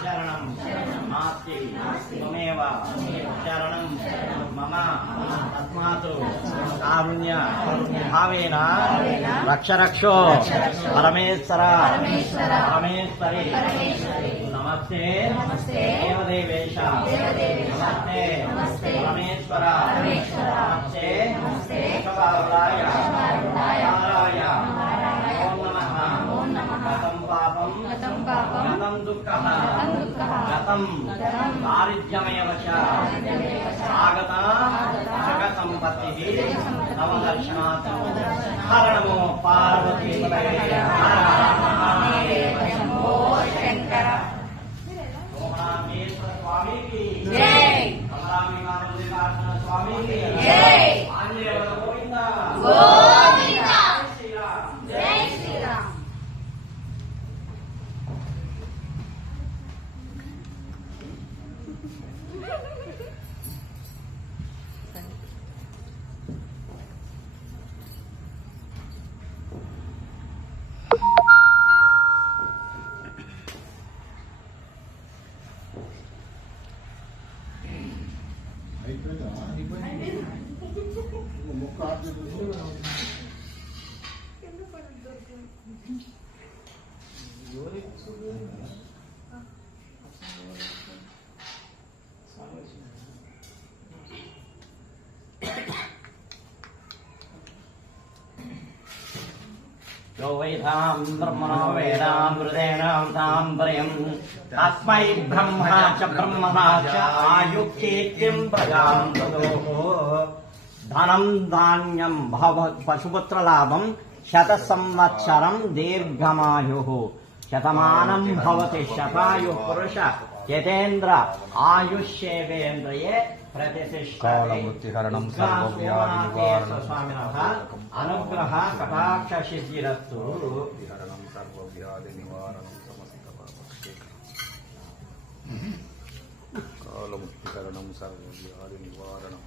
शरणं नास्ति त्वमेव शरणं मम तस्मात् कारुण्य भावेन रक्ष रक्षो परमेश्वर परमेश्वरी नमस्ते देवदेवेश नमस्ते परमेश्वर नमस्ते विश्वभारुडाय नाराय ओम नमः गतं पापं गतं दुःखः गतं दारिद्र्यमेव च आगता जगत्सम्पत्तिः नवदर्शनात् हर नमो पार्वती स्वामी की जय स्वामी की जय गोविंदा गोविंदा जय श्री राम यो वैधां ब्रह्मणो वेदामृतेनां ताम्बर्यं तस्मै ब्रह्मणा च ब्रह्मणा च आयुक्तेत्यं प्रजां ततोः धनं धान्यं पशुपुत्रलाभं शतसंवत्सरं दीर्घमायुः शतमानं भवति शतायुः पुरुष यतेन्द्र आयुष्येवेन्द्रिये कालमृत्युहरणं सर्वव्याधिनिवारणं स्वामिनः अनुग्रह कटाक्ष सिद्धिरस्तु हरणं सर्वव्याधिनिवारणं समस्तपापक्षेत्रं कालमृत्युहरणं सर्वव्याधिनिवारणं